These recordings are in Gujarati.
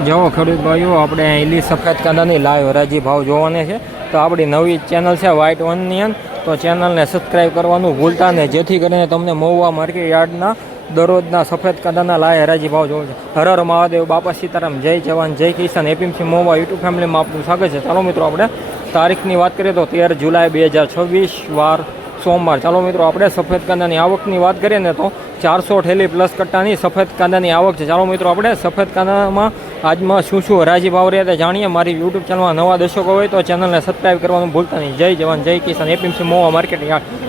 જો ખેડૂત ભાઈઓ આપણે ઇલી સફેદ કાંદાની લાઈવ હરાજી ભાવ જોવાને છે તો આપણી નવી ચેનલ છે વ્હાઇટ ઓનિયન, તો ચેનલને સબસ્ક્રાઈબ કરવાનું ભૂલતા નહીં, જેથી કરીને તમને મહુવા માર્કેટ યાર્ડના દરરોજના સફેદ કાંદાના લાઈવ હરાજી ભાવ જોવો છે. હર હર મહાદેવ, બાપા સીતારામ, જય જવાન જય કિસાન. એપીએમસી મહુવા યુટ્યુબ ફેમિલીમાં આપનું સ્વાગત છે. ચાલો મિત્રો, આપણે તારીખની વાત કરીએ તો 13 જુલાઈ 2026 વાર સોમવાર. ચાલો મિત્રો, આપણે સફેદ કાંદાની આવકની વાત કરીએ ને તો 400 ઠેલી પ્લસ કટ્ટાની સફેદ કાંદાની આવક છે. ચાલો મિત્રો, આપણે સફેદ કાંદામાં આજમાં શું હરાજી ભાવ રહ્યા તે જાણીએ. મારી યુટ્યુબ ચેનલમાં નવા દર્શકો હોય તો ચેનલને સબસ્ક્રાઈબ કરવાનું ભૂલતા નહીં. જય જવાન જય કિસાન. એપીએમસી મહુવા માર્કેટ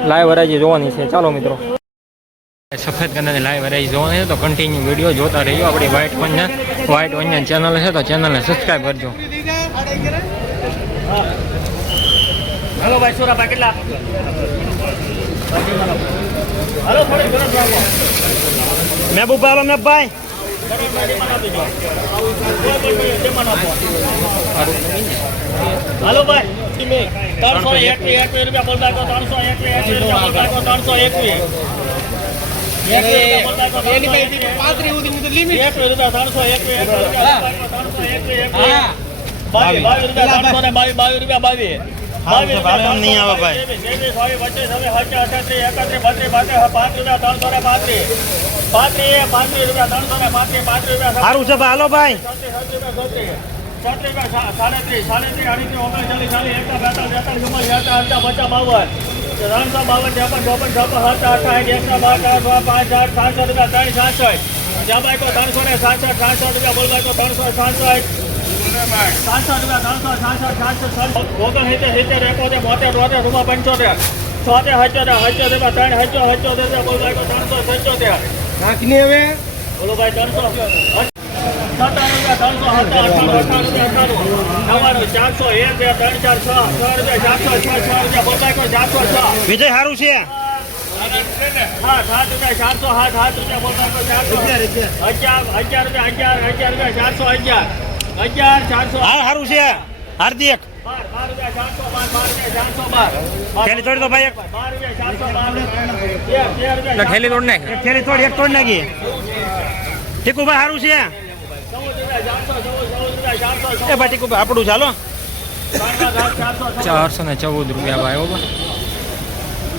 લાઈવ હરાજી જોવાની છે. ચાલો મિત્રો, સફેદ કાંદાની લાઈવ હરાજી જોવાની છે તો કન્ટિન્યુ વિડીયો જોતા રહીજો. આપણી વ્હાઇટ ઓનિયન ચેનલ છે તો ચેનલને સબસ્ક્રાઈબ કરજો. हेलो भाई सोरा पैकेट ला हेलो थोड़ी गरज રાખો મહેબૂબ ભાઈ મેં ભાઈ हेलो भाई 301 રૂપિયા બોલતા તો 301 રૂપિયા બોલતા તો 301 35 સુધી લિમિટ 1 રૂપિયા 301 રૂપિયા नहीं आवा भाई सारू से हालो भाई विजय हारू से हाँ 7 રૂપિયા 407 રૂપિયા બોલતા 411 हारू से हार्दिक थैली तोड़ दो भाई, થેલી તોડ નાખ, थैली तोड़ एक तोड़ नाखी. ટીકુ ભાઈ હારું છે એ ભાઈ ટીકુ ભાઈ આપણું ચાલો 414 રૂપિયા ભાઈઓ.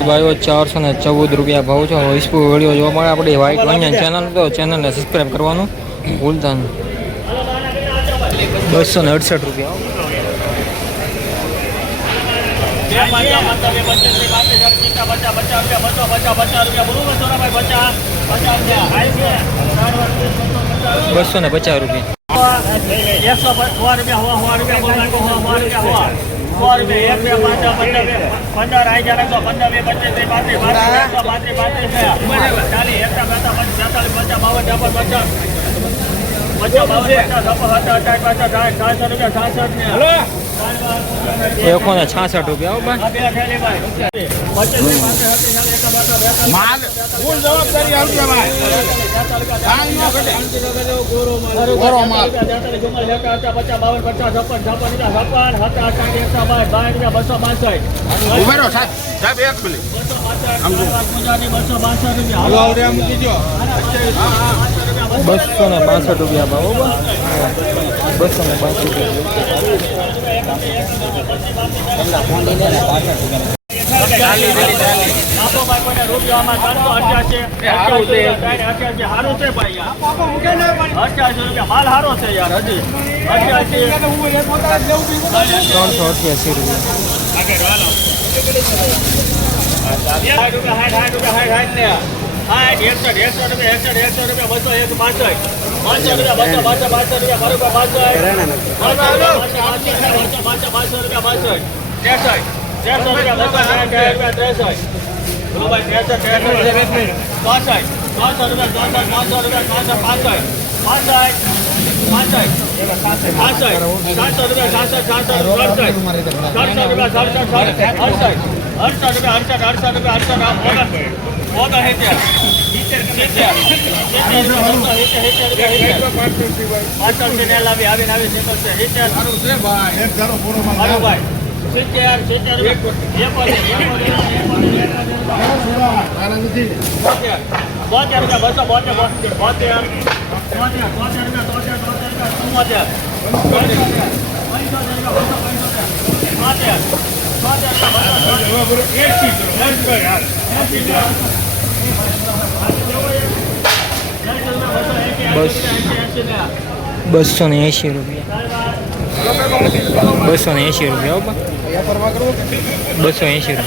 414 રૂપિયા ભાવ છે. વિસ્પુ વિડીયો જોવા મળે આપણી વ્હાઇટ ઓનિયન ચેનલ તો ચેનલને સબસ્ક્રાઈબ કરવાનું ભૂલતા નહીં. 268 રૂપિયા. બસો ને 50 166 રૂપિયા. બસો ને 65 રૂપિયા બરોબર. 265 માલ હારો છે યાર. હજી 388 રૂપિયા. ₹72 બસ 280 રૂપિયા 280 રૂપિયા 280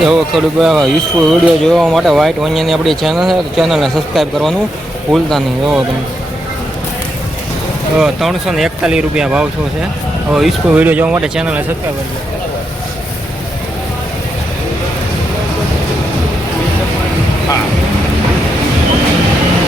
એવો ખેડૂત યુઝફુલ વિડીયો જોવા માટે વ્હાઇટ ઓનિયનની આપણી ચેનલ છે તો ચેનલને સબસ્ક્રાઈબ કરવાનું ભૂલતા નહીં. એવો તમે 341 રૂપિયા ભાવ શું છે. યુઝફુલ વિડીયો જોવા માટે ચેનલને સબસ્ક્રાઈબ કરજો. હા